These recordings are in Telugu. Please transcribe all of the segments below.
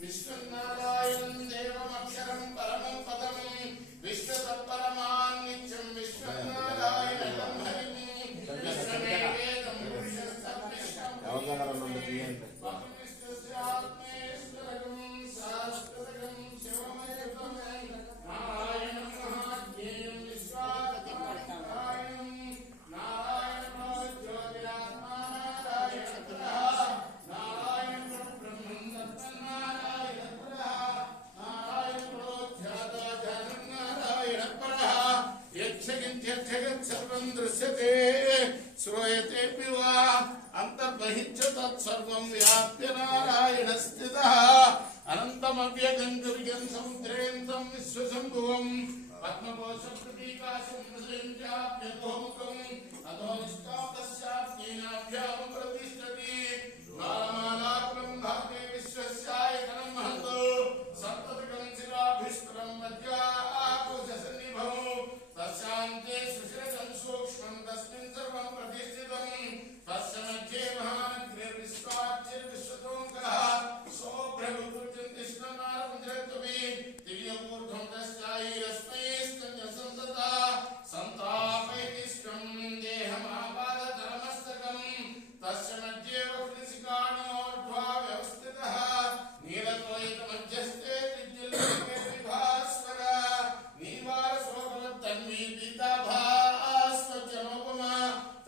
విశ్వనారాయణం దేవమక్షరం పరమం పదం విశ్వతత్పరమాన్ నిత్యం విశ్వనారాయణం హరిం విశ్వమేవేదం పురుషస్తత్విష్టం వహునిష్ఠస్యాత్మేశ్వరగం శాశ్వతగం శివమేవం నారాయణం మహాజ్ఞేయం విశ్వాత్మానారాయణం నారాయణో జ్యోతిరాత్మా నారాయణ పురః నారాయణ బ్రహ్మం తత్నారాయణ పురః నారాయణో ధ్యాతా ధ్యానం నారాయణ పురః యక్షగిత్యక్షగత్ సర్వం దృశ్యతే శ్రూయతేపి వా అంతర్బహిశ్చ తత్సర్వం వ్యాప్య నారాయణ స్థితః అనంతమవ్యగం దుర్గం సముద్రేంతం విశ్వశంభువం పద్మకోశం ప్రతీకాశం ప్రసేంచాప్యతోముఖం అతో నిష్ఠాపశ్చాత్యేనాభ్యాం ప్రతిష్టతి మాలమాలాకులం భాగే విశ్వస్యాయతనం మహతో సప్తతికం శిలాభిస్ఫురం మధ్యాకోశసన్నిభం తస్యాంతే సుశిరసం సూక్ష్మం తస్మిన్ సర్వం ప్రతిష్ఠితం తస్య మధ్యే మహానగ్నిర్విశ్వాచ్యర్విశ్వతోముఖః సోభ్రగుర్జంతిష్ణనారపుంజరత్వవి దివ్యమూర్ధం తస్యాయిరస్మై స్తన్యసంతతా సంతాపైతిష్టం దేహమాపాదతరమస్తకం తస్య మధ్యే వక్రశిఖాణ్యోర్ధ్వా వ్యవస్థితః నీలద్వైతమధ్యస్థే త్రిజ్యల్లింగవిభాస్వర నీవారశోకవత్తన్వీ పీతాభాస్వజనోపమా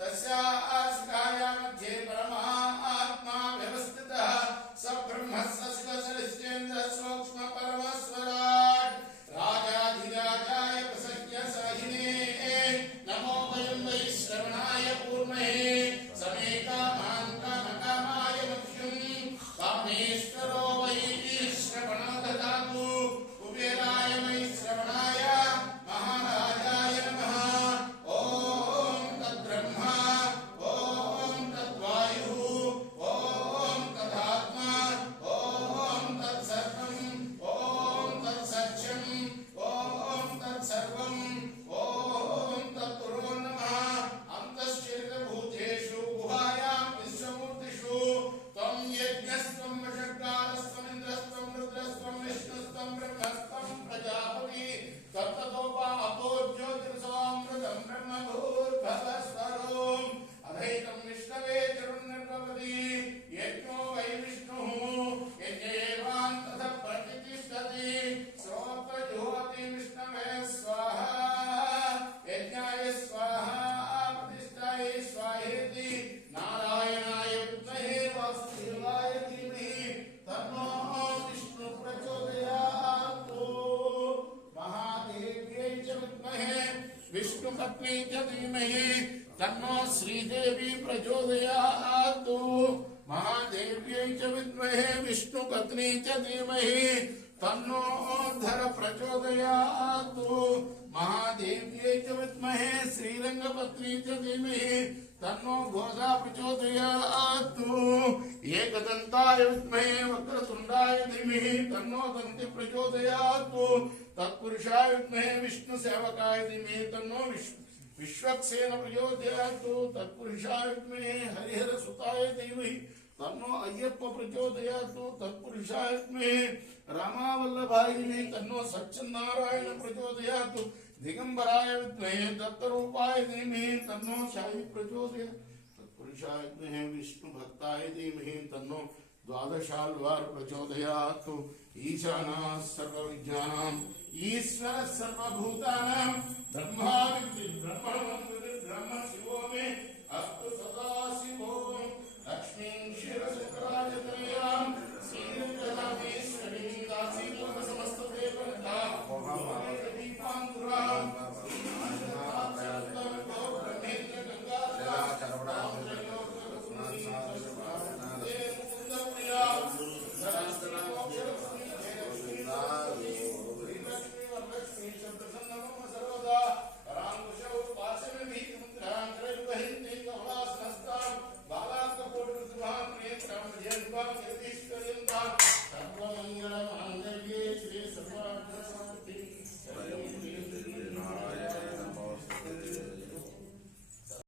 తస్యాశిఖాయా మధ్యే పరమాత్మా వ్యవస్థితః స బ్రహ్మ సశివసరిష్టేంద్ర సూక్ష్మ పరమస్వరాట్ రాజాధిరాజాయ ప్రసజ్ఞ సాహినే నమో వయం వై శ్రవణాయ పూర్ణే సమే కామాన్ కామకామాయ ముఖ్యం కామేశ్వరో వై శ్రవణో దదాతు కుబేరాయ వై శ్రవణాయ మహారాజాయ నమః ఓం తద్బ్రహ్మ ఓం తద్వాయు ఓం తదాత్మా ఓం తత్సర్వం ఓం తత్సత్యం ఓం తత్సర్వం ఓం తత్పురో నమః అంతశ్చరితభూతేషు గుహాయాం విశ్వమూర్తిషు త్వం యజ్ఞస్త్వం వషట్కారస్త్వమింద్రస్త్వం రుద్రస్త్వం విష్ణుస్త్వం బ్రహ్మస్త్వం ప్రజాపతి తత్తతోపాపో జ్యోతిర్సోమృతం బ్రహ్మభూర్భవస్వరోం అధైతం విష్ణవే చరుర్నిర్భవతి యజ్ఞో వై విష్ణుః యజ్ఞేవాంతః ప్రతిష్ఠతి శ్రోత్రజోతి విష్ణవే స్వాహా యజ్ఞాయ స్వాహా ప్రతిష్ఠాయ స్వాహేతి నారాయణాయ విద్మహే వాసుదేవాయ ధీమహి తన్నో విష్ణు ప్రచోదయాత్ మహాదేవ్యై చ విద్మహే విష్ణుపత్న్యై చ ధీమహి తన్నో శ్రీదేవి ప్రచోదయాత్ మహాదేవ్యై చ విద్మహే విష్ణుపత్న్యై చ ధీమహి తన్నో ధర ప్రచోదయాత్ మహాదేవ్యై చ విద్మహే శ్రీరంగపత్న్యై చ ధీమహి తన్నో ఘోషా ప్రచోదయాత్ ఏకదంతాయ విద్మహే వక్రతుండాయ ధీమహి తన్నో దంతి ప్రచోదయాత్ తత్పురుషాయ విద్మహే విష్ణు సేవకాయ ధీమహి తన్నో విశ్వక్సేన ప్రచోదయాత్ తత్పురుషాయ విద్మహే హరిహర సుతాయ ధీమహి తన్నో అయ్యప్ప ప్రచోదయాత్ తత్పురుషాయ విద్మహే రామావల్లభాయ ధీమహి తన్నో సత్యనారాయణ ప్రచోదయాత్ దిగంబరాయ విద్మహే దత్తరూపాయ ధీమహి తన్నో సాయి ప్రచోదయాత్ తత్పురుషాయ విద్మహే విష్ణు భక్తాయ ధీమహి తన్నో ద్వాదశాల్వార్ ప్రచోదయాత్ ఈశానः సర్వవిజ్ఞానాం ఈశ్వరः సర్వభూతానాం బ్రహ్మ శివో మే అస్తు సదాశివో లక్ష్మీం శిరస